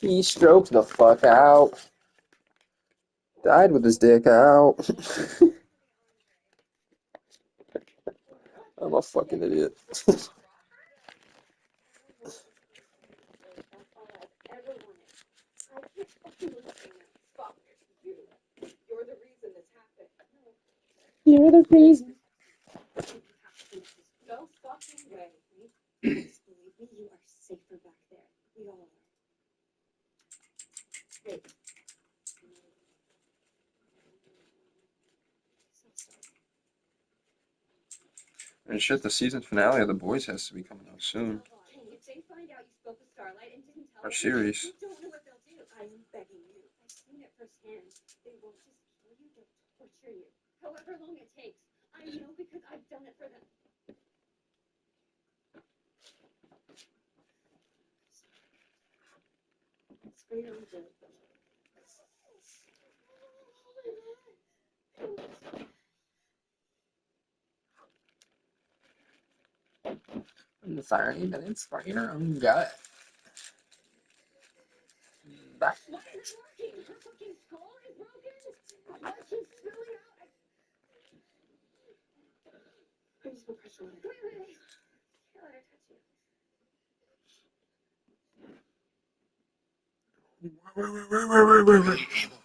He stroked the fuck out. Died with his dick out. I'm a fucking idiot. You're the reason. And shit, the season finale of The Boys has to be coming out soon. Our series. I'm 30 minutes for your own gut. That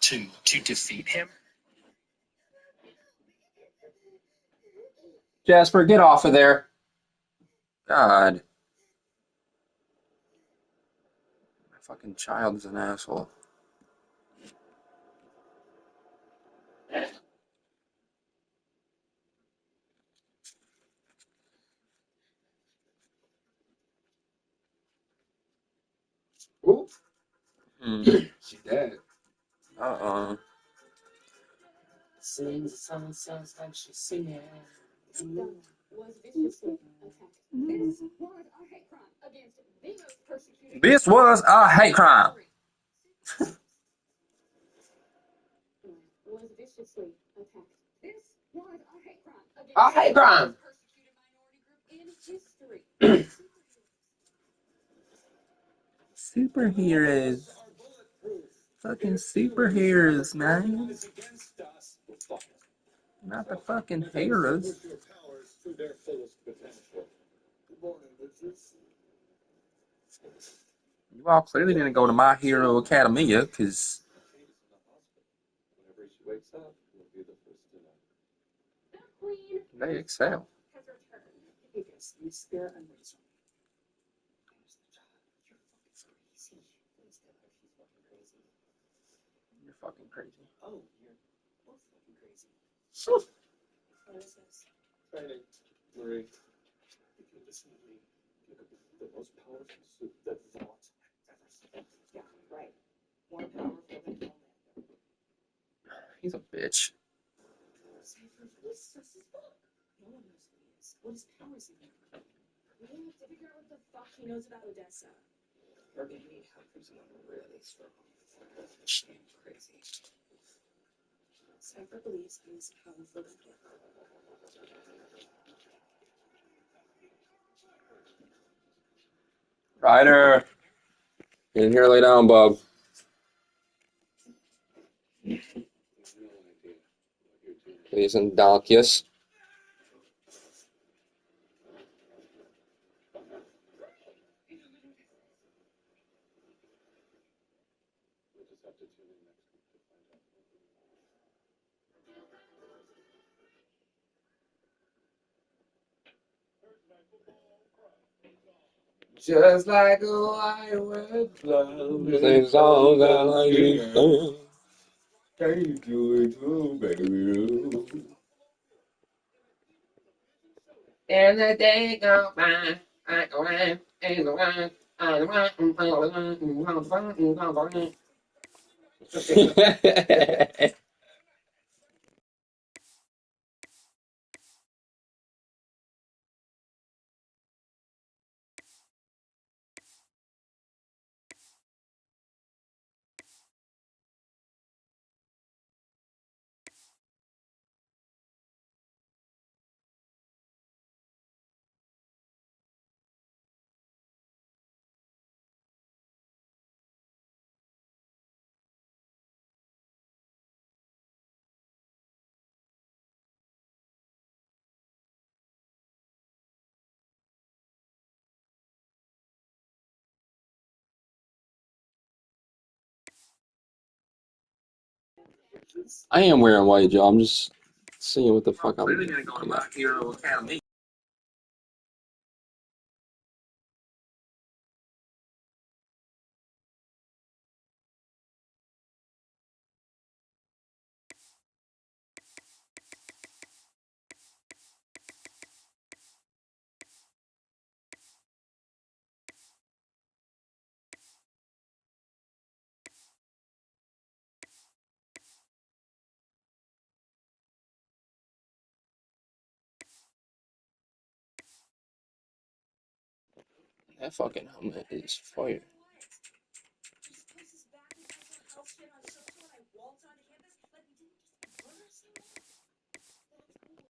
to defeat him. Jasper, get off of there. God. My fucking child is an asshole. Ooh, Hmm. she's dead. Uh-uh. Sings the song, sounds like she's singing. This was a hate crime. A hate crime. Superheroes. Fucking superheroes, man. Not the fucking heroes. You all clearly didn't go to My Hero Academia, because they excel. You're fucking crazy. Oh, you're both fucking crazy. What is this? Training, Marie. If you listen to me, look at the most powerful suit that Vought ever seen. Yeah, right. More powerful than Homelander. He's a bitch. Cypher, he's sus as fuck. No one knows who he is. What his powers in him? We have to figure out what the fuck he knows about Odessa. We're gonna need help from someone really strong. Crazy. Cypher believes he's powerful than him. Ryder. Get in here, lay down, bub. Please and Dalkius. Just like a white with love. Sing songs I like you sing. Take you into baby. And the day go by, I go in, and the one, I am wearing white, Joe. I'm just seeing what the fuck I'm Clearly gonna go to doing. My Hero Academy. That fucking helmet is fire. Just pushes back against our house shit on social and I walked onto campus like we didn't just murder someone. That's cool.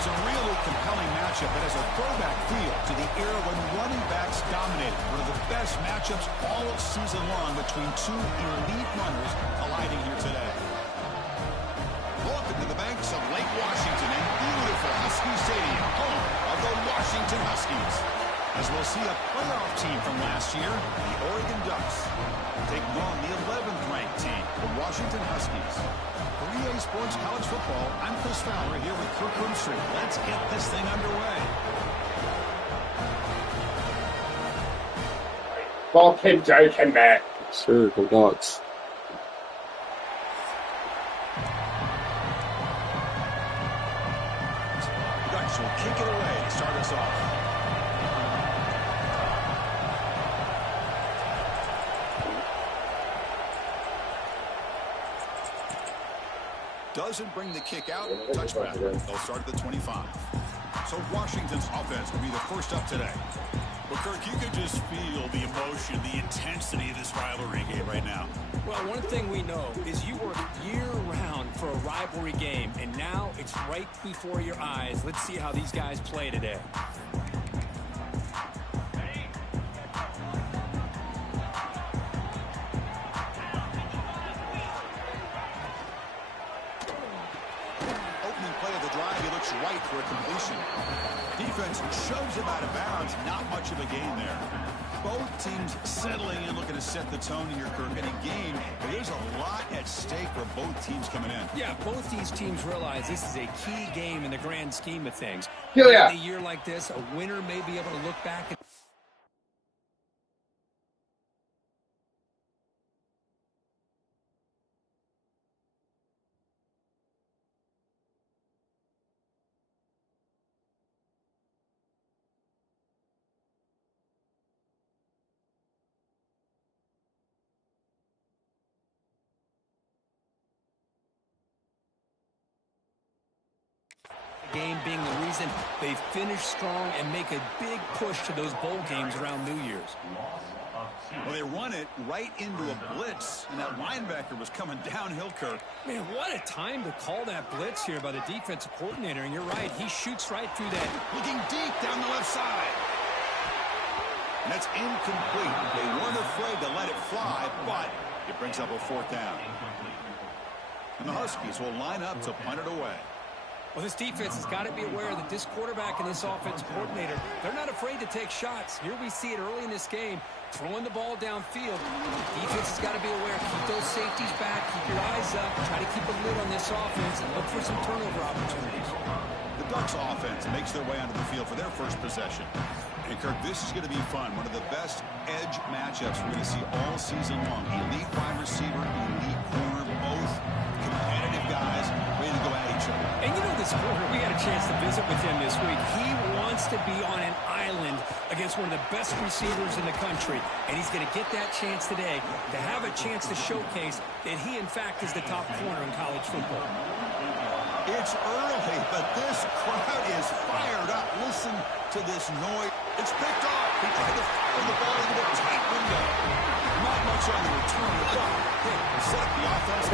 It's a really compelling matchup. It has a throwback feel to the era when running backs dominated. One of the best matchups all season long between two elite runners colliding here today. Welcome to the banks of Lake Washington and beautiful Husky Stadium, home of the Washington Huskies. As we'll see a playoff team from last year, the Oregon Ducks, taking on the 11th ranked team, the Washington Huskies. For EA Sports College Football, I'm Chris Fowler here with Kirk Roomstreet. Let's get this thing underway. Fucking joking, mate. Sure, congrats. The Ducks will kick it away to start us off. Doesn't bring the kick out. Touchback. They'll start at the 25. So Washington's offense will be the first up today. Well, Kirk, you could just feel the emotion, the intensity of this rivalry game right now. Well, one thing we know is you work year-round for a rivalry game, and now it's right before your eyes. Let's see how these guys play today. Opening play of the drive, he looks right for a completion. Defense shoves him out of bounds. Not much of a gain there. Both teams settling in, looking to set the tone here, Kirk, in a game where there's a lot at stake for both teams coming in. Yeah, both these teams realize this is a key game in the grand scheme of things. Yeah. In a year like this, a winner may be able to look back at the game being the reason they finish strong and make a big push to those bowl games around New Year's. Well, they run it right into a blitz, and that linebacker was coming downhill, Kirk. Man, what a time to call that blitz here by the defensive coordinator. And you're right, he shoots right through that. Looking deep down the left side. And that's incomplete. They weren't afraid to let it fly, but it brings up a fourth down. And the Huskies will line up to punt it away. Well, this defense has got to be aware that this quarterback and this offensive coordinator, they're not afraid to take shots. Here we see it early in this game, throwing the ball downfield. Defense has got to be aware. Keep those safeties back. Keep your eyes up. Try to keep a lid on this offense and look for some turnover opportunities. The Ducks offense makes their way onto the field for their first possession. And, Kirk, this is going to be fun. One of the best edge matchups we're going to see all season long. Elite wide receiver, elite corner, both competitive guys ready to go at each other. And you know this corner, we had a chance to visit with him this week. He wants to be on an island against one of the best receivers in the country. And he's going to get that chance today to have a chance to showcase that he, in fact, is the top corner in college football. It's early, but this crowd is fired up. Listen to this noise. It's picked off. He tried to fire the ball into a tight window. Not much on the return, but set up the offense.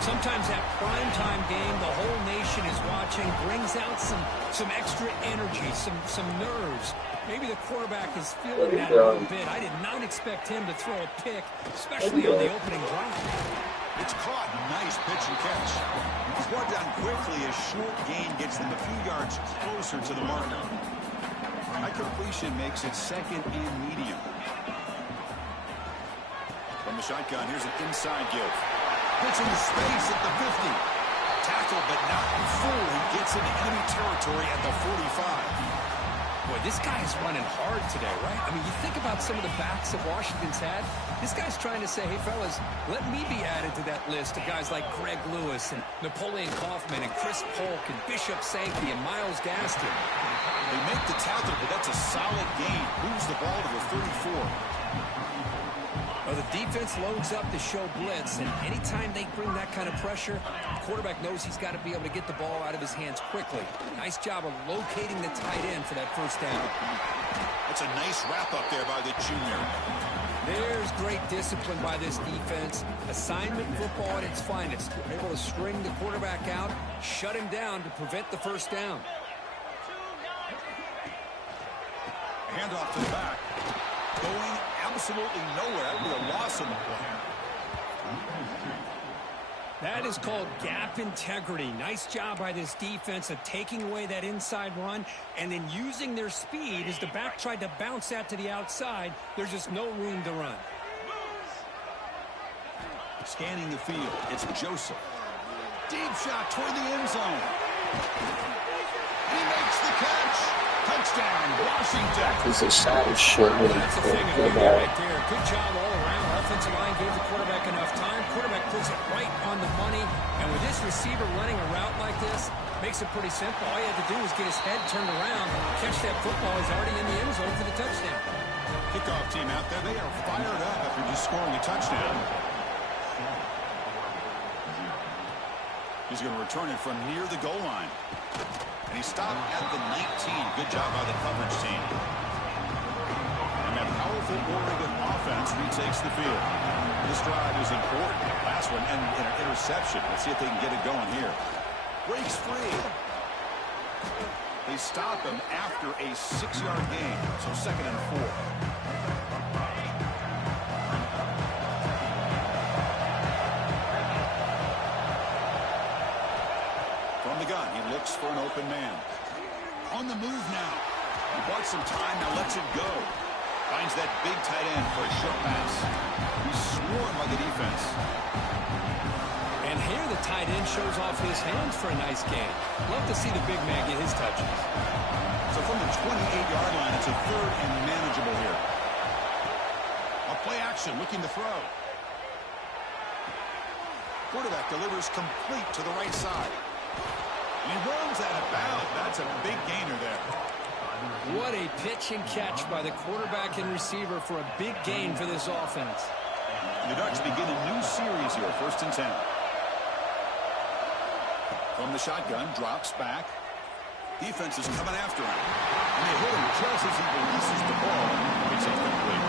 Sometimes that primetime game, the whole nation is watching, brings out some extra energy, some nerves. Maybe the quarterback is feeling that a little bit. I did not expect him to throw a pick, especially on the opening drive. It's caught. Nice pitch and catch. He's brought down quickly as short gain gets them a few yards closer to the marker. High completion makes it second and medium. From the shotgun, here's an inside give. Gets into space at the 50. Tackle, but not full. He gets into enemy territory at the 45. Boy, this guy is running hard today, right? I mean, you think about some of the backs that Washington's had. This guy's trying to say, hey, fellas, let me be added to that list of guys like Greg Lewis and Napoleon Kaufman and Chris Polk and Bishop Sankey and Myles Gaskin. They make the tackle, but that's a solid gain. Moves the ball to the 34. Well, the defense loads up to show blitz, and anytime they bring that kind of pressure, the quarterback knows he's got to be able to get the ball out of his hands quickly. Nice job of locating the tight end for that first down. That's a nice wrap-up there by the junior. There's great discipline by this defense. Assignment football at its finest. They're able to string the quarterback out, shut him down to prevent the first down. Handoff to the back. Going absolutely nowhere. That would be a loss on the play. That is called gap integrity. Nice job by this defense of taking away that inside run and then using their speed as the back tried to bounce that to the outside. There's just no room to run. Scanning the field, it's Joseph. Deep shot toward the end zone. He makes the catch. Touchdown, Washington. Because the shot is short when That's a thing of beauty right there. Good job all around. Offensive line gave the quarterback enough time. Quarterback puts it right on the money. And with this receiver running a route like this, makes it pretty simple. All you had to do was get his head turned around, catch that football. He's already in the end zone for the touchdown. Kickoff team out there, they are fired up after just scoring a touchdown. He's going to return it from near the goal line. And he stopped at the 19. Good job by the coverage team. And that powerful Oregon offense retakes the field. This drive is important. Last one ended in an interception. Let's see if they can get it going here. Breaks free. They stop him after a 6-yard gain. So 2nd and 4. From the gun, he looks for an open man. On the move now. He bought some time, now lets it go. Finds that big tight end for a short pass. He's swarmed by the defense. And here the tight end shows off his hands for a nice gain. Love to see the big man get his touches. So from the 28-yard line, it's a 3rd and manageable here. A play action, looking to throw. Quarterback delivers complete to the right side. And he runs out of bounds. That's a big gainer there. What a pitch and catch by the quarterback and receiver for a big gain for this offense. The Ducks begin a new series here, 1st and 10. From the shotgun, drops back. Defense is coming after him. And they hit him just as he releases the ball. It's incomplete.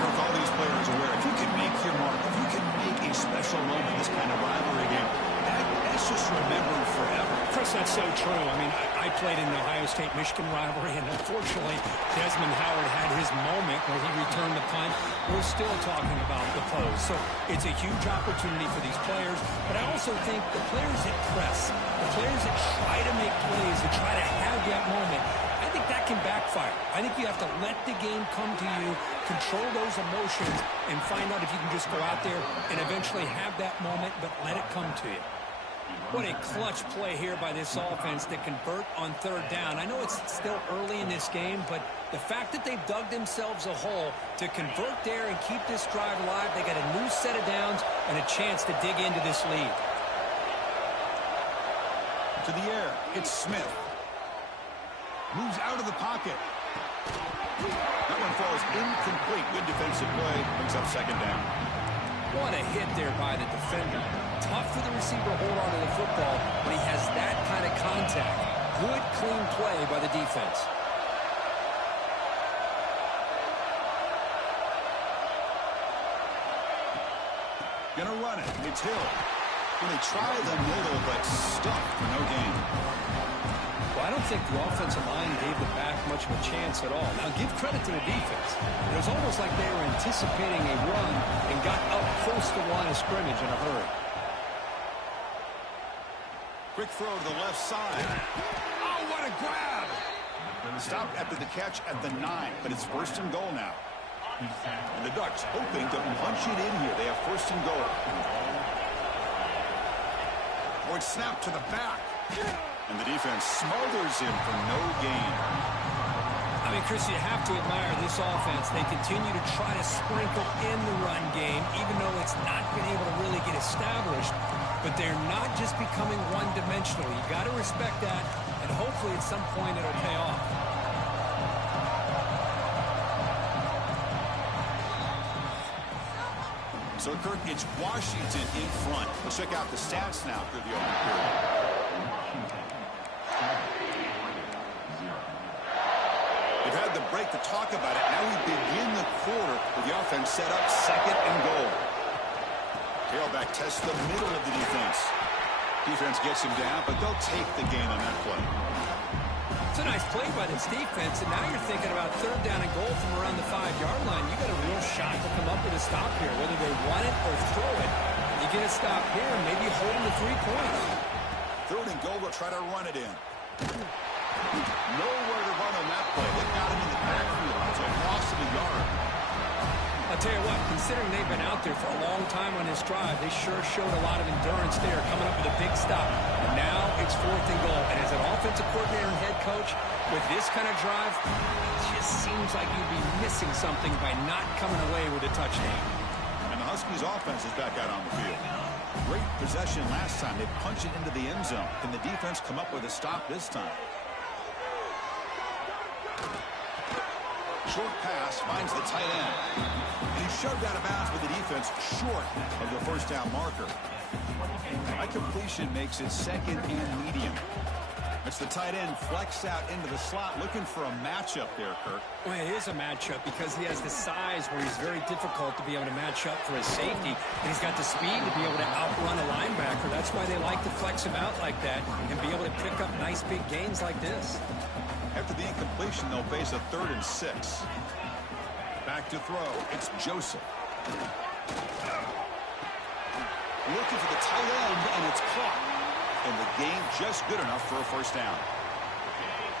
With all these players aware, if you can make your mark, if you can make a special moment in this kind of rivalry game, that's just remembered forever. Chris, that's so true. I mean, I played in the Ohio State-Michigan rivalry, and unfortunately, Desmond Howard had his moment where he returned the punt. We're still talking about the pose. So it's a huge opportunity for these players, but I also think the players that press, the players that try to make plays, that try to have that moment, I think that can backfire. I think you have to let the game come to you, control those emotions, and find out if you can just go out there and eventually have that moment, but let it come to you. What a clutch play here by this offense to convert on 3rd down. I know it's still early in this game, but the fact that they've dug themselves a hole to convert there and keep this drive alive, they got a new set of downs and a chance to dig into this lead. To the air, it's Smith. Moves out of the pocket. That one falls incomplete. Good defensive play. Brings up 2nd down. What a hit there by the defender. Tough for the receiver to hold on to the football when he has that kind of contact. Good, clean play by the defense. Gonna run it. It's Hill. Well, they try the middle, but stuck for no gain. Well, I don't think the offensive line gave the back much of a chance at all. Now, give credit to the defense. It was almost like they were anticipating a run and got up close to the line of scrimmage in a hurry. Quick throw to the left side. Oh, what a grab! Stopped after the catch at the 9, but it's first and goal now. And the Ducks hoping to punch it in here. They have first and goal. Forward snap to the back. And the defense smothers him for no gain. I mean, Chris, you have to admire this offense. They continue to try to sprinkle in the run game, even though it's not been able to really get established. But they're not just becoming one-dimensional. You got to respect that, and hopefully at some point it'll pay off. So, Kirk, it's Washington in front. Let's check out the stats now through the opening period. They've had the break to talk about it. Now we begin the quarter with the offense set up second and goal. Tailback tests the middle of the defense. Defense gets him down, but they'll take the gain on that play. It's a nice play by this defense, and now you're thinking about third down and goal from around the 5-yard line. You got a real shot to come up with a stop here, whether they run it or throw it. You get a stop here, and maybe you hold them to 3 points. Third and goal, they'll try to run it in. Nowhere to run on that play. They got him in the backfield. It's a loss of a yard. I'll tell you what, considering they've been out there for a long time on this drive, they sure showed a lot of endurance there, coming up with a big stop. And now it's fourth and goal. And as an offensive coordinator and head coach, with this kind of drive, it just seems like you'd be missing something by not coming away with a touchdown. And the Huskies' offense is back out on the field. Great possession last time. They punched it into the end zone. Can the defense come up with a stop this time? Short pass finds the tight end. And he's shoved out of bounds with the defense short of the first down marker. That completion makes it second and medium. It's the tight end flexed out into the slot, looking for a matchup there, Kirk. Well, it is a matchup because he has the size where he's very difficult to be able to match up for his safety. And he's got the speed to be able to outrun a linebacker. That's why they like to flex him out like that and be able to pick up nice big gains like this. After the incompletion, they'll face a 3rd and 6. Back to throw. It's Joseph. Looking for the tight end, and it's caught. And the gain just good enough for a first down.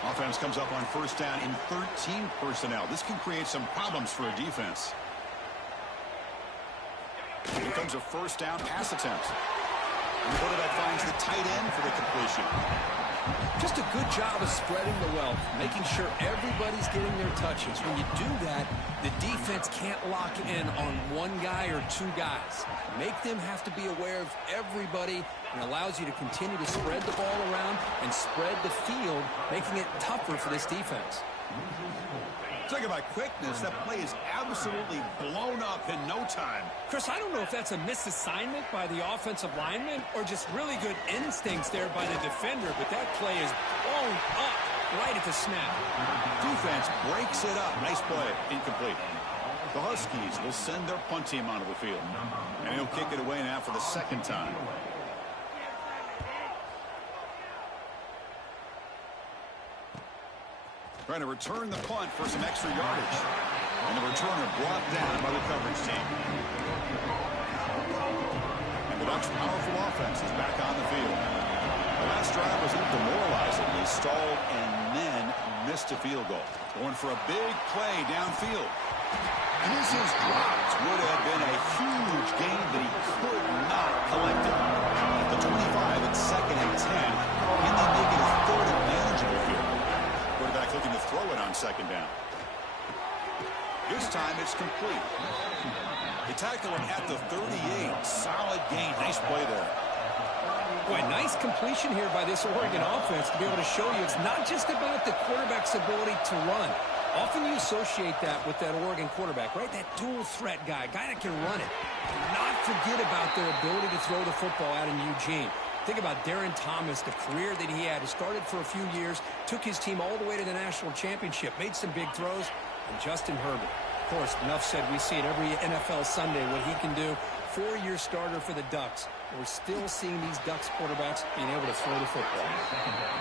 Offense comes up on first down in 13 personnel. This can create some problems for a defense. Here comes a first down pass attempt. And the quarterback finds the tight end for the completion. Just a good job of spreading the wealth, making sure everybody's getting their touches. When you do that, the defense can't lock in on one guy or 2 guys. Make them have to be aware of everybody, and allows you to continue to spread the ball around and spread the field, making it tougher for this defense. Talking about quickness, that play is absolutely blown up in no time. Chris, I don't know if that's a misassignment by the offensive lineman or just really good instincts there by the defender, but that play is blown up right at the snap. Defense breaks it up. Nice play. Incomplete. The Huskies will send their punt team onto the field. And he'll kick it away now for the second time. Trying to return the punt for some extra yardage. And the returner brought down by the coverage team. And the Ducks' powerful offense is back on the field. The last drive was demoralizing. They stalled and then missed a field goal. Going for a big play downfield. And this is dropped. Would have been a huge gain that he could not collect it. At the 25, it's 2nd and 10. And they make it a 3rd and manageable here. Quarterback looking to throw it on 2nd down. This time it's complete. They tackle him at the 38. Solid gain. Nice play there. Boy, nice completion here by this Oregon offense to be able to show you it's not just about the quarterback's ability to run. Often you associate that with that Oregon quarterback, right? That dual threat guy that can run it. Do not forget about their ability to throw the football out in Eugene. Think about Darren Thomas, the career that he had. He started for a few years, took his team all the way to the national championship, made some big throws, and Justin Herbert. Of course, enough said, we see it every NFL Sunday what he can do. 4-year starter for the Ducks. we're still seeing these Ducks quarterbacks being able to throw the football.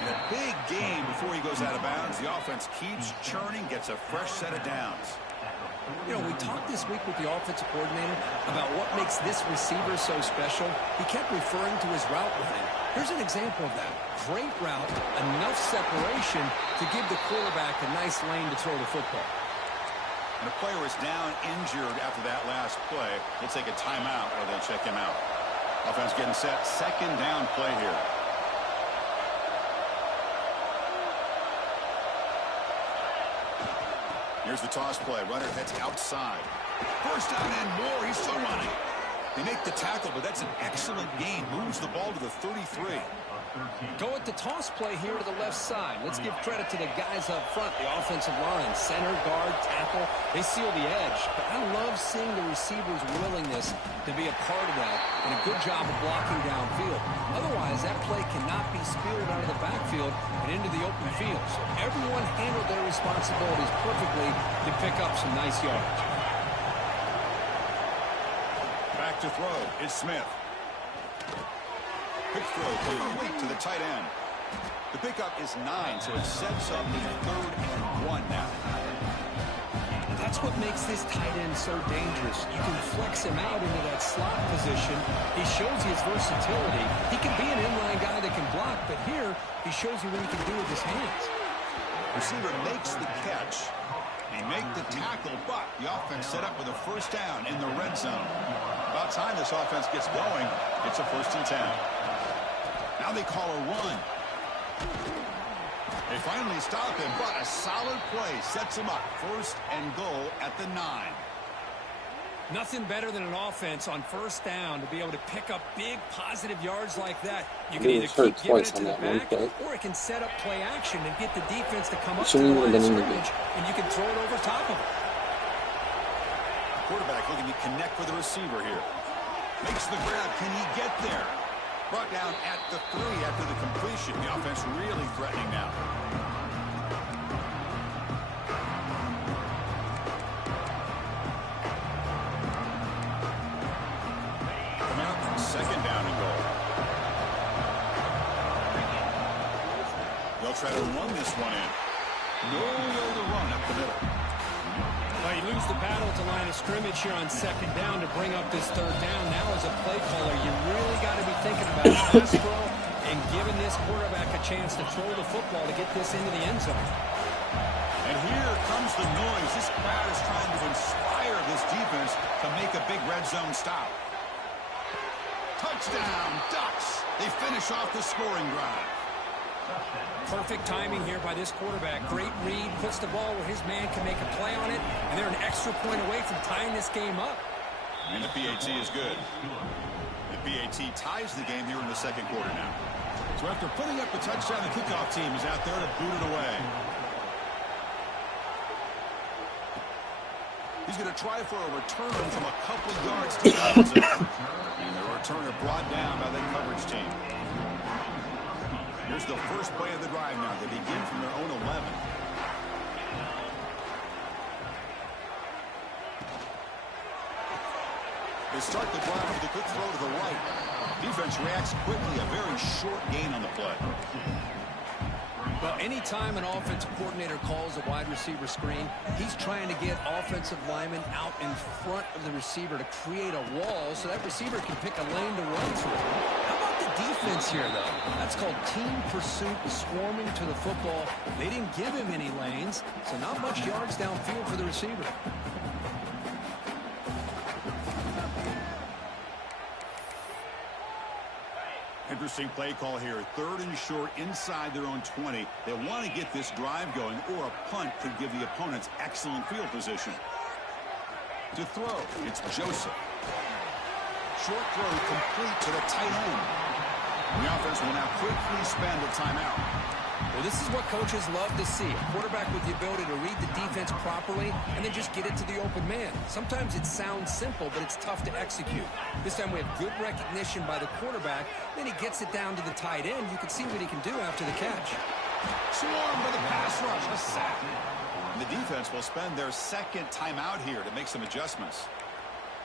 In a big game before he goes out of bounds, the offense keeps churning, gets a fresh set of downs. You know, we talked this week with the offensive coordinator about what makes this receiver so special. He kept referring to his route running. Here's an example of that. Great route, enough separation to give the quarterback a nice lane to throw the football. And the player is down injured after that last play. We'll take a timeout or they'll check him out. Offense getting set. Second down play here. Here's the toss play. Runner heads outside. First down and more. He's still running. They make the tackle, but that's an excellent gain. Moves the ball to the 33. Go at the toss play here to the left side. Let's give credit to the guys up front, the offensive line, center, guard, tackle. They seal the edge. But I love seeing the receiver's willingness to be a part of that and a good job of blocking downfield. Otherwise, that play cannot be spilled out of the backfield and into the open field. So everyone handled their responsibilities perfectly to pick up some nice yards. Back to throw is Smith. Quick throw complete to the tight end. The pickup is 9, so it sets up the 3rd and 1 now. That's what makes this tight end so dangerous. You can flex him out into that slot position. He shows you his versatility. He can be an inline guy that can block, but here he shows you what he can do with his hands. Receiver makes the catch. They make the tackle, but the offense set up with a first down in the red zone. About time this offense gets going. It's a 1st and 10. Now they call a run. They finally stop him, but a solid play sets him up. 1st and goal at the 9. Nothing better than an offense on first down to be able to pick up big positive yards like that. You can either keep giving it to the back, or it can set up play action and get the defense to come up to the line of scrimmage, and you can throw it over top of it. Quarterback looking to connect with the receiver here. Makes the grab. Can he get there? Brought down at the 3 after the completion. The offense really threatening now. Come out, 2nd down and goal. They'll try to run this one in. Nowhere to run up the middle. Well, you lose the battle at the line of scrimmage here on 2nd down to bring up this 3rd down. Now as a play caller, you really got to be thinking about pass throw and giving this quarterback a chance to throw the football to get this into the end zone. And here comes the noise. This crowd is trying to inspire this defense to make a big red zone stop. Touchdown, Ducks. They finish off the scoring drive. Perfect timing here by this quarterback. Great read, puts the ball where his man can make a play on it, and they're an extra point away from tying this game up. And the PAT is good. The PAT ties the game here in the 2nd quarter now. So after putting up the touchdown, the kickoff team is out there to boot it away. He's going to try for a return from a couple yards to the end zone. And the returner brought down by the coverage team. Here's the first play of the drive now. They begin from their own 11. They start the drive with a quick throw to the right. Defense reacts quickly. A very short gain on the play. Well, anytime an offensive coordinator calls a wide receiver screen, he's trying to get offensive linemen out in front of the receiver to create a wall so that receiver can pick a lane to run through. How about the defense here, though? That's called team pursuit, swarming to the football. They didn't give him any lanes, so not much yards downfield for the receiver. Interesting play call here. 3rd and short inside their own 20. They want to get this drive going, or a punt could give the opponents excellent field position. To throw, it's Joseph. Short throw complete to the tight end. The offense will now quickly spend a timeout. Well, this is what coaches love to see. A quarterback with the ability to read the defense properly and then just get it to the open man. Sometimes it sounds simple, but it's tough to execute. This time we have good recognition by the quarterback. Then he gets it down to the tight end. You can see what he can do after the catch. Swarm by the pass rush. A sack. And the defense will spend their 2nd timeout here to make some adjustments.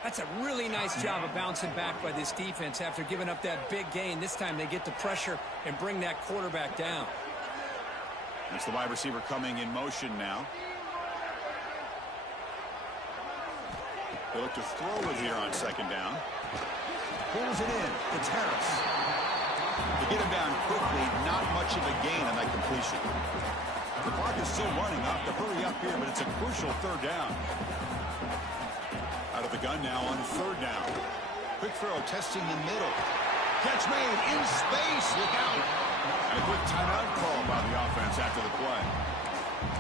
That's a really nice job of bouncing back by this defense after giving up that big gain. This time they get the pressure and bring that quarterback down. It's the wide receiver coming in motion now. They look to throw it here on second down. Pulls it in. It's Harris. To get him down quickly, not much of a gain on that completion. The clock is still running up to hurry up here, but it's a crucial third down. Out of the gun now on third down. Quick throw, testing the middle. Catch made in space. Look out. And a quick timeout call by the offense after the play.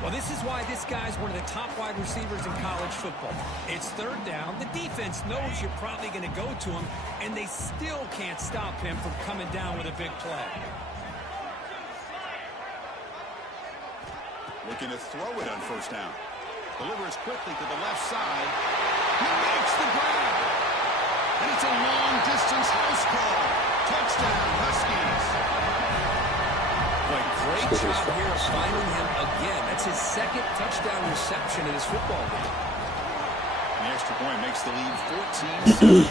Well, this is why this guy's one of the top wide receivers in college football. It's third down. The defense knows you're probably going to go to him, and they still can't stop him from coming down with a big play. Looking to throw it on first down. Delivers quickly to the left side. He makes the grab. And it's a long-distance house call. Touchdown, Huskies. Boy, great job here of finding him again. That's his second touchdown reception in his football game. The extra point makes the lead 14-7.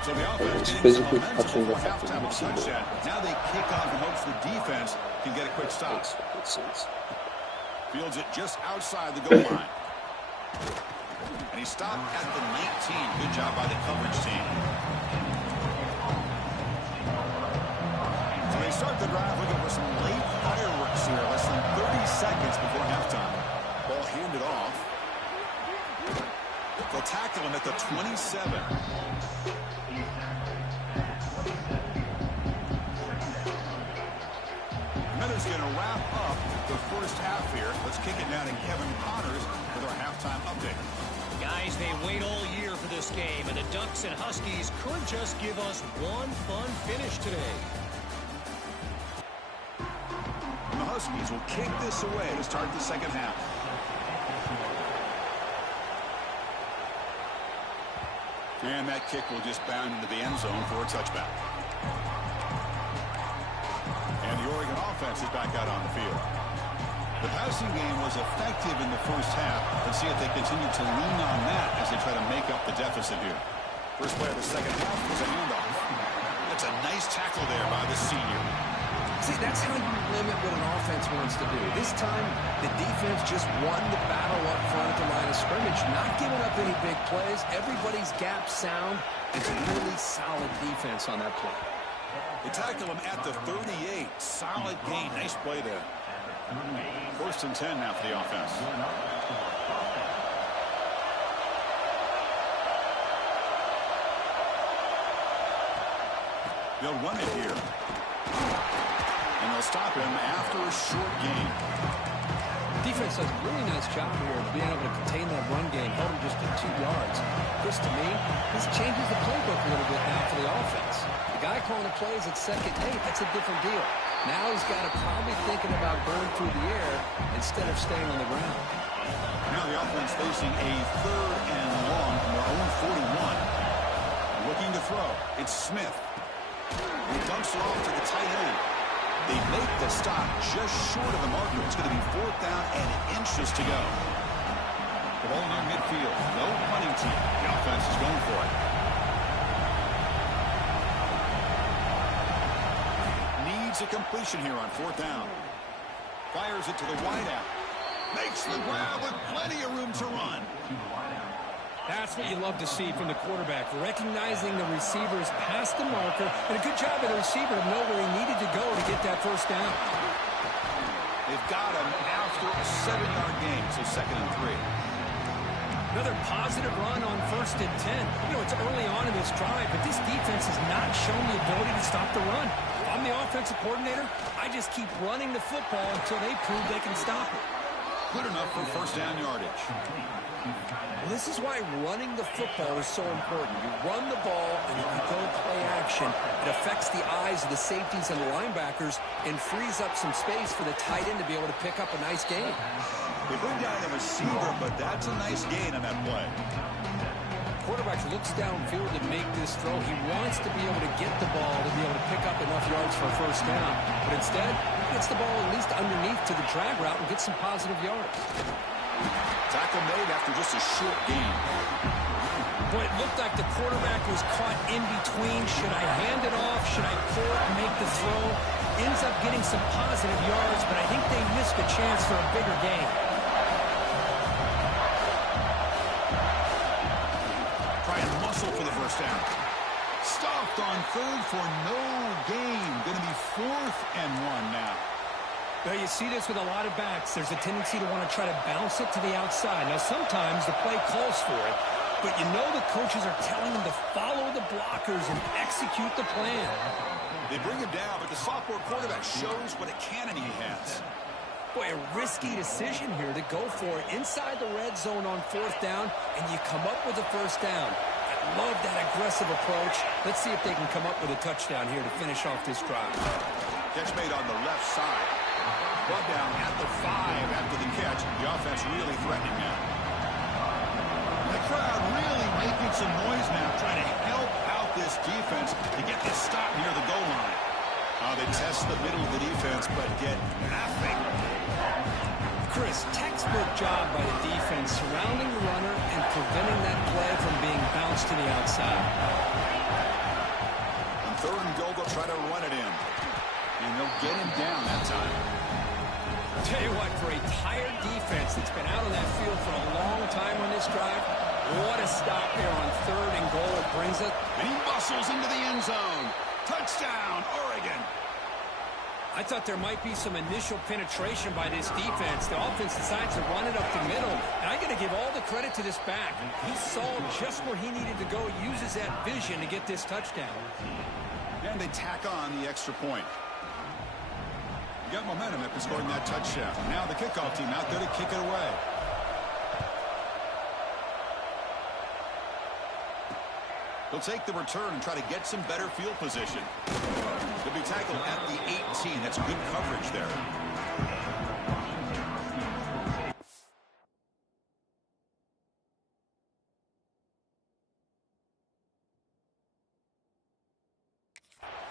So the offense physically getting touching some the momentum for halftime touchdown. Now they kick off and hopes the defense can get a quick stop. Makes sense. Fields it just outside the goal line. And he stopped at the 19. Good job by the coverage team. So they start the drive looking for some late fireworks here. Less than 30 seconds before halftime. Ball handed off. They'll tackle him at the 27. Miller's going to wrap up the first half here. Let's kick it down to Kevin Connors with our halftime update. Guys, they wait all year for this game, and the Ducks and Huskies could just give us one fun finish today. And the Huskies will kick this away to start the second half. And that kick will just bound into the end zone for a touchback. And the Oregon offense is back out on the field. The passing game was effective in the first half. Let's see if they continue to lean on that as they try to make up the deficit here. First play of the second half was a handoff. That's a nice tackle there by the senior. See, that's how you limit what an offense wants to do. This time, the defense just won the battle up front at the line of scrimmage, not giving up any big plays. Everybody's gap sound. It's a really solid defense on that play. They tackle him at the 38. Solid gain. Nice play there. First and 10 now for the offense. They'll run it here. And they'll stop him after a short gain. Defense does a really nice job here of being able to contain that run game, held him just to 2 yards. Chris, to me, this changes the playbook a little bit now for the offense. The guy calling the plays at second, hey, that's a different deal. Now he's got to probably thinking about going through the air instead of staying on the ground. Now the offense facing a third and long from their own 41. Looking to throw. It's Smith. He dumps it off to the tight end. They make the stop just short of the marker. It's going to be fourth down and inches to go. The ball near midfield. No punting team. The offense is going for it. Needs a completion here on fourth down. Fires it to the wideout. Makes the grab with plenty of room to run. That's what you love to see from the quarterback, recognizing the receivers past the marker, and a good job of the receiver to know where he needed to go to get that first down. They've got him after a 7-yard gain, so second and 3. Another positive run on first and 10. You know, it's early on in this drive, but this defense has not shown the ability to stop the run. If I'm the offensive coordinator, I just keep running the football until they prove they can stop it. Good enough for first down yardage. Well, this is why running the football is so important. You run the ball, and if you go play action, it affects the eyes of the safeties and the linebackers and frees up some space for the tight end to be able to pick up a nice gain. They bring down the receiver, but that's a nice gain on that play. Quarterback looks downfield to make this throw. He wants to be able to get the ball to be able to pick up enough yards for a first down. But instead, he gets the ball at least underneath to the drag route and gets some positive yards. Tackle made after just a short gain. Boy, it looked like the quarterback was caught in between. Should I hand it off? Should I pull it and make the throw? Ends up getting some positive yards, but I think they missed a chance for a bigger gain. Try and muscle for the first down. Stopped on third for no gain. Going to be 4th and 1 now. Well, you see this with a lot of backs. There's a tendency to want to try to bounce it to the outside. Now, sometimes the play calls for it, but you know the coaches are telling them to follow the blockers and execute the plan. They bring him down, but the sophomore quarterback shows what a cannon he has. Boy, a risky decision here to go for it inside the red zone on 4th down, and you come up with a first down. I love that aggressive approach. Let's see if they can come up with a touchdown here to finish off this drive. Catch made on the left side. Brought down at the 5 after the catch. The offense really threatening now. The crowd really making some noise now, trying to help out this defense to get this stop near the goal line. They test the middle of the defense, but get nothing. Chris, textbook job by the defense surrounding the runner and preventing that play from being bounced to the outside. On 3rd and goal, they'll try to run it in. And they'll get him down that time. Tell you what, for a tired defense that's been out on that field for a long time on this drive, what a stop here on 3rd and goal. It brings it. And he muscles into the end zone. Touchdown, Oregon. I thought there might be some initial penetration by this defense. The offense decides to run it up the middle. And I got to give all the credit to this back. He saw just where he needed to go, uses that vision to get this touchdown. And they tack on the extra point. You got momentum after scoring that touchdown. Now the kickoff team out there to kick it away. They'll take the return and try to get some better field position. They'll be tackled at the 18. That's good coverage there.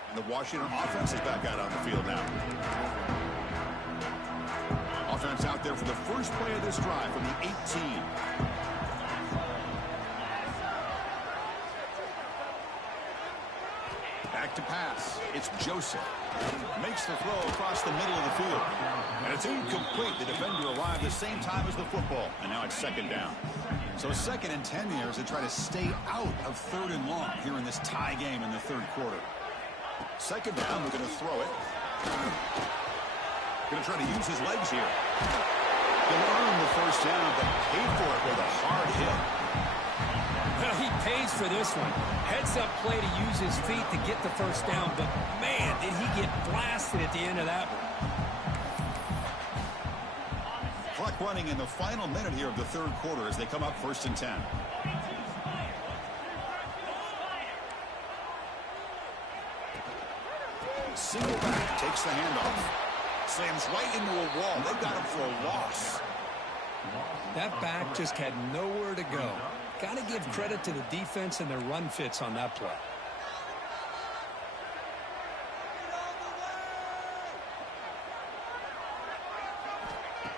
And the Washington offense is back out on the field now. Offense out there for the first play of this drive from the 18. Back to pass. It's Joseph. Makes the throw across the middle of the field. And it's incomplete. The defender arrived the same time as the football. And now it's 2nd down. So 2nd and 10 here as they try to stay out of 3rd and long here in this tie game in the 3rd quarter. 2nd down, we're going to throw it. Going to try to use his legs here. He'll earn the first down, but pay for it with a hard hit. Well, he pays for this one. Heads-up play to use his feet to get the first down, but man, did he get blasted at the end of that one. Clock running in the final minute here of the 3rd quarter as they come up 1st and 10. Single back, takes the handoff. Slams right into a wall. They've got him for a loss. That back just had nowhere to go. Got to give credit to the defense and their run fits on that play.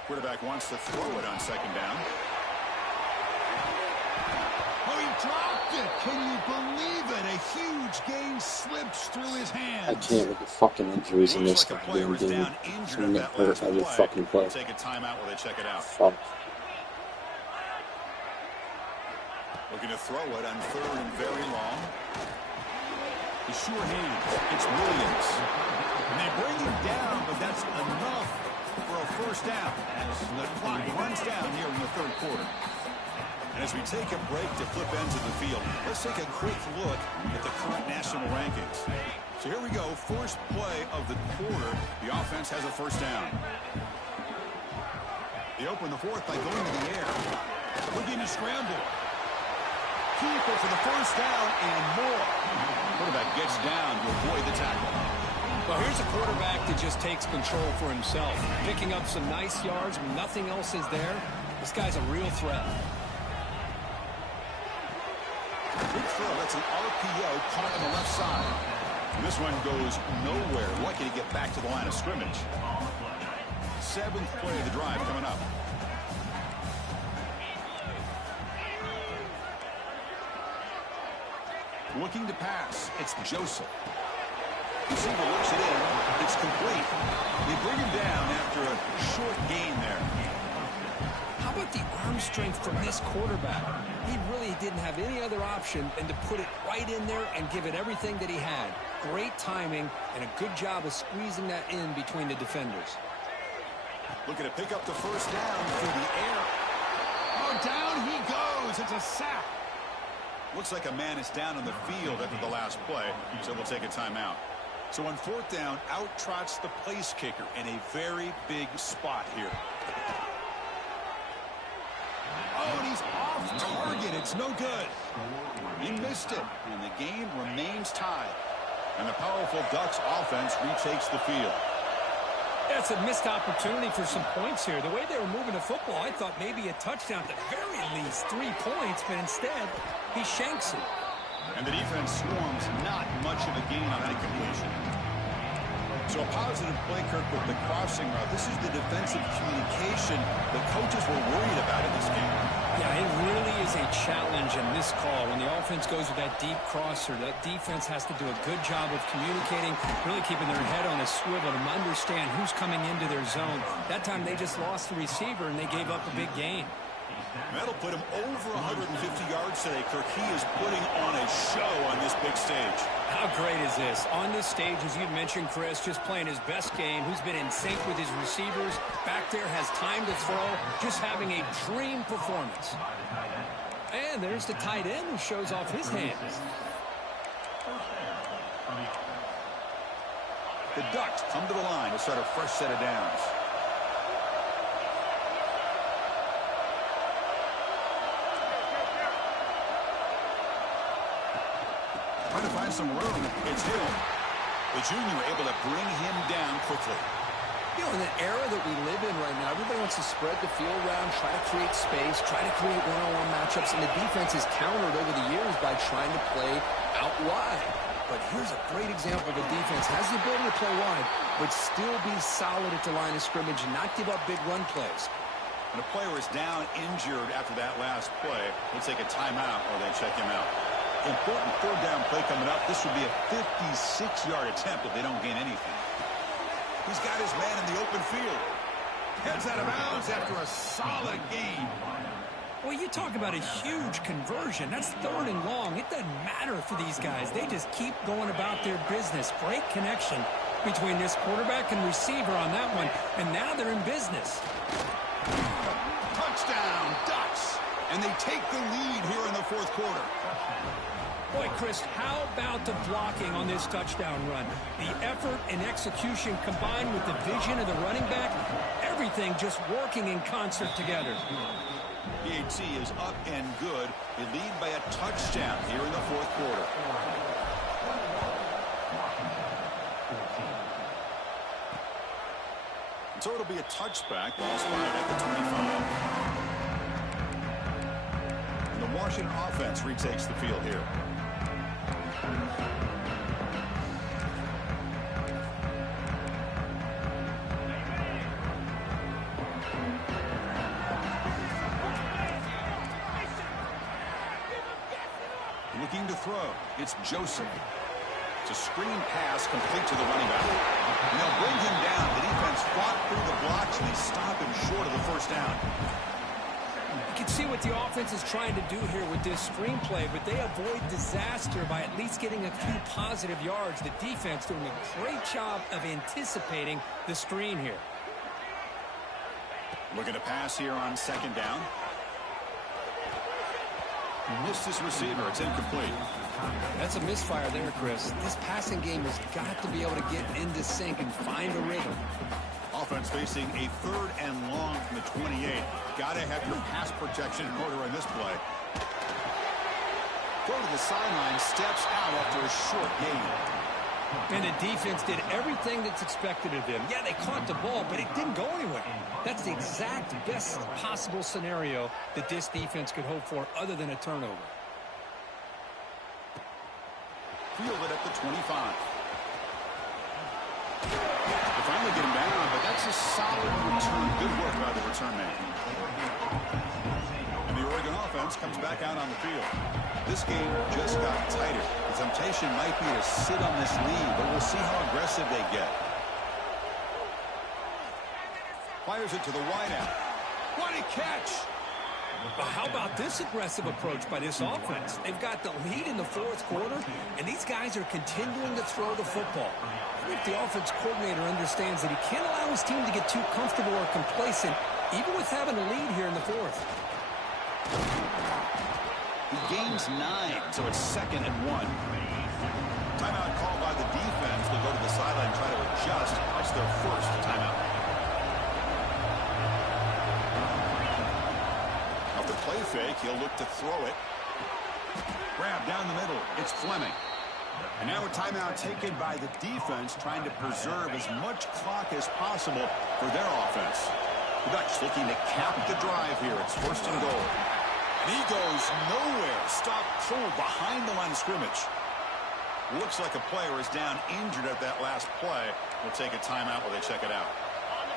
Quarterback wants to throw it on 2nd down. Oh, he dropped it. Can you believe it? A huge gain slips through his I hands. can't with the fucking injuries in this Looks like a player goddamn is game. down injured It's gonna at get that hurt last if I just play. fucking play. Take a timeout while they check it out. Fuck. Looking to throw it on 3rd and very long. The sure hands. It's Williams. And they bring him down, but that's enough for a first down as the clock runs down here in the 3rd quarter. And as we take a break to flip ends of the field, let's take a quick look at the current national rankings. So here we go. First play of the quarter. The offense has a first down. They open the 4th by going to the air. Looking to scramble. Keeper for the first down and more. Quarterback gets down to avoid the tackle. Well, here's a quarterback that just takes control for himself. Picking up some nice yards when nothing else is there. This guy's a real threat. Big throw. That's an RPO caught on the left side. And this one goes nowhere. Lucky to get back to the line of scrimmage. 7th play of the drive coming up. Looking to pass. It's Joseph. Receiver looks it in. It's complete. They bring him down after a short gain there. How about the arm strength from this quarterback? He really didn't have any other option than to put it right in there and give it everything that he had. Great timing and a good job of squeezing that in between the defenders. Looking to pick up the first down through the air. Oh, down he goes. It's a sack. Looks like a man is down on the field after the last play, so we'll take a timeout. So on fourth down, out trots the place kicker in a very big spot here. Oh, and he's off target. It's no good. He missed it, and the game remains tied. And the powerful Ducks offense retakes the field. That's a missed opportunity for some points here. The way they were moving the football, I thought maybe a touchdown, at the very least 3 points, but instead, he shanks it. And the defense swarms not much of a gain on that completion. So a positive play, Kirk, with the crossing route. This is the defensive communication the coaches were worried about in this game. Yeah, it really is a challenge in this call. When the offense goes with that deep crosser, that defense has to do a good job of communicating, really keeping their head on a swivel to understand who's coming into their zone. That time they just lost the receiver and they gave up a big gain. That'll put him over 150 yards today, Kirk. He is putting on a show on this big stage. How great is this? On this stage, as you mentioned, Chris, just playing his best game. Who's been in sync with his receivers. Back there, has time to throw. Just having a dream performance. And there's the tight end who shows off his hands. The Ducks come to the line to start a fresh set of downs. Trying to find some room. It's Hill. The junior able to bring him down quickly. You know, in the era that we live in right now, everybody wants to spread the field around, try to create space, try to create one-on-one matchups, and the defense is countered over the years by trying to play out wide. But here's a great example. The defense has the ability to play wide, but still be solid at the line of scrimmage and not give up big run plays. When a player is down injured after that last play, we'll take a timeout or they check him out. Important third down play coming up. This would be a 56-yard attempt if they don't gain anything. He's got his man in the open field. Heads out of bounds after a solid gain. Well, you talk about a huge conversion. That's 3rd and long. It doesn't matter for these guys. They just keep going about their business. Great connection between this quarterback and receiver on that one. And now they're in business. Touchdown, Ducks. And they take the lead here in the fourth quarter. Boy, Chris, how about the blocking on this touchdown run? The effort and execution combined with the vision of the running back, everything just working in concert together. PAT is up and good. They lead by a touchdown here in the fourth quarter. So it'll be a touchback. Ball spotted at the 25. And the Washington offense retakes the field here. Looking to throw. It's Joseph. It's a screen pass complete to the running back. And they'll bring him down. The defense fought through the blocks, and they stop him short of the first down. You can see what the offense is trying to do here with this screenplay, but they avoid disaster by at least getting a few positive yards. The defense doing a great job of anticipating the screen here. Looking to pass here on second down. Missed his receiver. It's incomplete. That's a misfire there, Chris. This passing game has got to be able to get into sync and find a rhythm. Offense facing a 3rd and long from the 28. Got to have your pass protection in order in this play. Go to the sideline, steps out after a short gain. And the defense did everything that's expected of them. Yeah, they caught the ball, but it didn't go anywhere. That's the exact best possible scenario that this defense could hope for other than a turnover. Fielded at the 25. They finally get him down, but that's a solid return. Good work by the return man. And the Oregon offense offense comes back out on the field. This game just got tighter. The temptation might be to sit on this lead, but we'll see how aggressive they get. Fires it to the wideout. What a catch! Well, how about this aggressive approach by this offense? They've got the lead in the fourth quarter, and these guys are continuing to throw the football. I think the offense coordinator understands that he can't allow his team to get too comfortable or complacent, even with having a lead here in the fourth. He gains 9, so it's 2nd and 1. Timeout called by the defense. They'll go to the sideline and try to adjust. That's their first timeout. Off the play fake, he'll look to throw it. Grab down the middle. It's Fleming. And now a timeout taken by the defense, trying to preserve as much clock as possible for their offense. The Ducks looking to cap the drive here. It's 1st and goal. And he goes nowhere. Stop pulled behind the line of scrimmage. Looks like a player is down injured at that last play. We'll take a timeout while they check it out.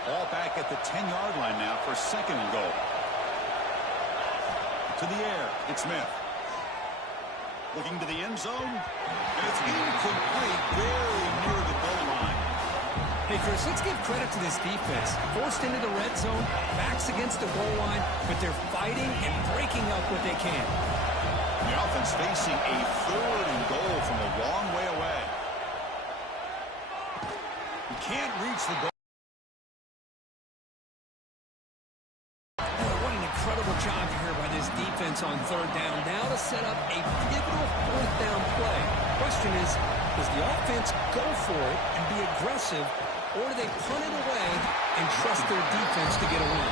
Ball back at the 10-yard line now for 2nd and goal. To the air. It's Smith. Looking to the end zone. And it's incomplete. Very near the goal line. Hey, Chris, let's give credit to this defense. Forced into the red zone, backs against the goal line, but they're fighting and breaking up what they can. The offense facing a 3rd and goal from a long way away. He can't reach the goal. What an incredible job here by this defense on 3rd down. Now to set up a pivotal 4th down play. Question is, does the offense go for it and be aggressive, or do they punt it away and trust their defense to get a win?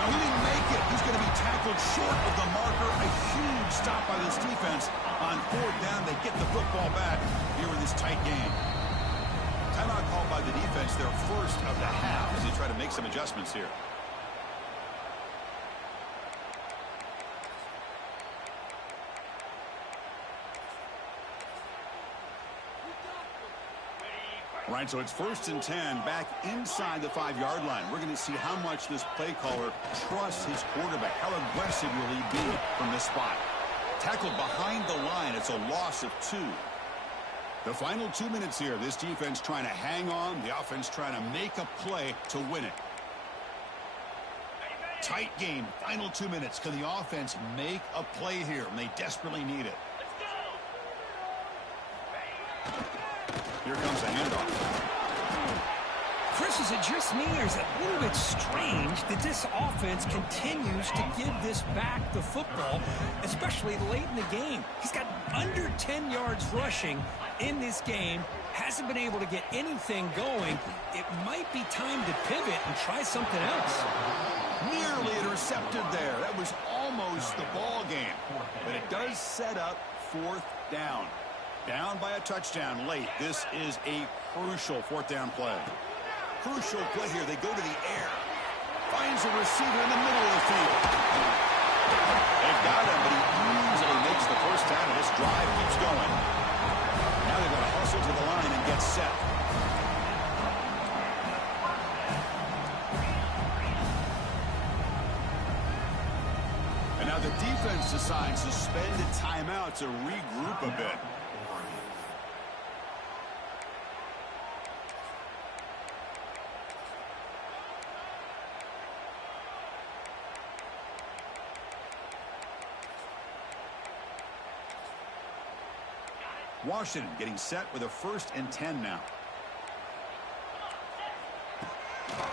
No, he didn't make it. He's going to be tackled short of the marker. A huge stop by this defense. On 4th down, they get the football back here in this tight game. Timeout called by the defense, their first of the half, as they try to make some adjustments here. All right, so it's 1st and 10, back inside the 5-yard line. We're going to see how much this play caller trusts his quarterback. How aggressive will he be from this spot? Tackled behind the line. It's a loss of 2. The final 2 minutes here. This defense trying to hang on. The offense trying to make a play to win it. Tight game. Final 2 minutes. Can the offense make a play here? And they desperately need it. Here comes a handoff. Chris, is it just me, or is it a little bit strange that this offense continues to give this back the football, especially late in the game? He's got under 10 yards rushing in this game, hasn't been able to get anything going. It might be time to pivot and try something else. Nearly intercepted there. That was almost the ball game. But it does set up 4th down. Down by a touchdown late. This is a crucial 4th down play. Crucial play here. They go to the air. Finds a receiver in the middle of the field. They've got him, but he easily makes the 1st down, and this drive keeps going. Now they've got to hustle to the line and get set. And now the defense decides to spend a timeout to regroup a bit. Washington getting set with a 1st and 10 now.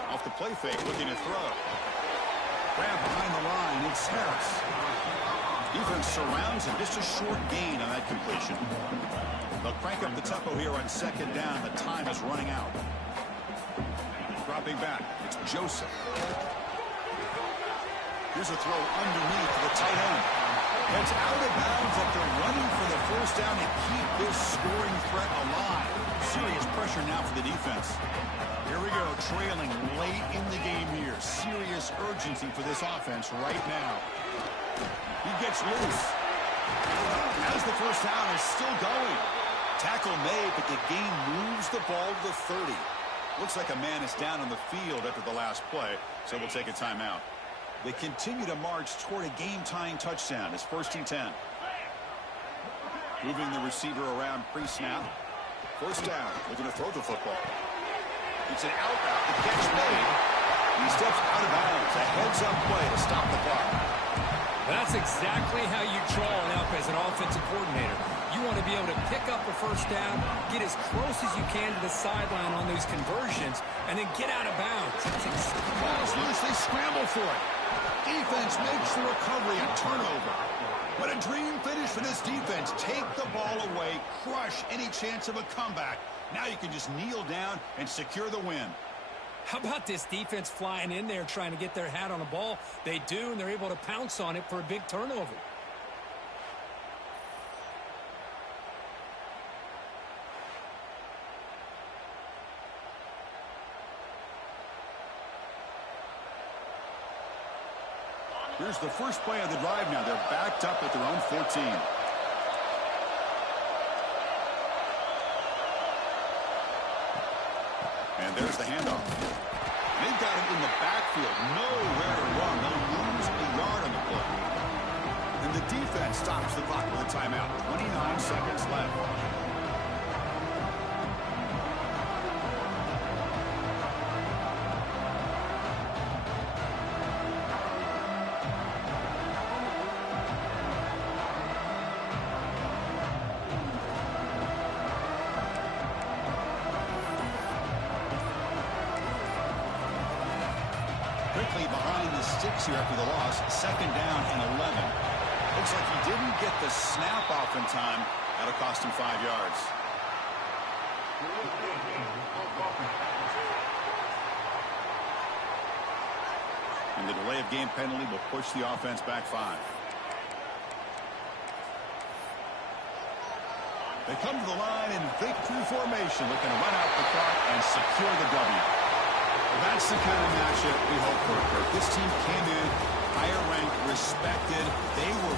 Off the play fake, looking to throw. Grab behind the line, it's Harris. Defense surrounds him, just a short gain on that completion. They'll crank up the tempo here on 2nd down. The time is running out. Dropping back, it's Joseph. Here's a throw underneath to the tight end. It's out of bounds after running for the 1st down to keep this scoring threat alive. Serious pressure now for the defense. Here we go, trailing late in the game here. Serious urgency for this offense right now. He gets loose. As the 1st down is still going. Tackle made, but the game moves the ball to the 30. Looks like a man is down on the field after the last play, so we'll take a timeout. They continue to march toward a game-tying touchdown. It's 1st and 10. Moving the receiver around pre-snap. 1st down. Looking to throw the football. It's an out route. The catch made. He steps out of bounds. A heads-up play to stop the clock. That's exactly how you draw it up as an offensive coordinator. You want to be able to pick up a 1st down, get as close as you can to the sideline on those conversions, and then get out of bounds. Ball's loose. They scramble for it. Defense makes the recovery a turnover. What a dream finish for this defense. Take the ball away, crush any chance of a comeback. Now you can just kneel down and secure the win. How about this defense flying in there trying to get their hat on the ball? They do, and they're able to pounce on it for a big turnover. Here's the first play of the drive now. They're backed up at their own 14. And there's the handoff. They've got him in the backfield. Nowhere to run. They'll lose a yard on the play. And the defense stops the clock with a timeout. 29 seconds left. Quickly behind the sticks here after the loss. 2nd down and 11. Looks like he didn't get the snap off in time. That'll cost him 5 yards. And the delay of game penalty will push the offense back 5. They come to the line in victory formation, looking to run out the clock and secure the W. That's the kind of matchup we hope for, Kirk. This team came in higher ranked, respected. They were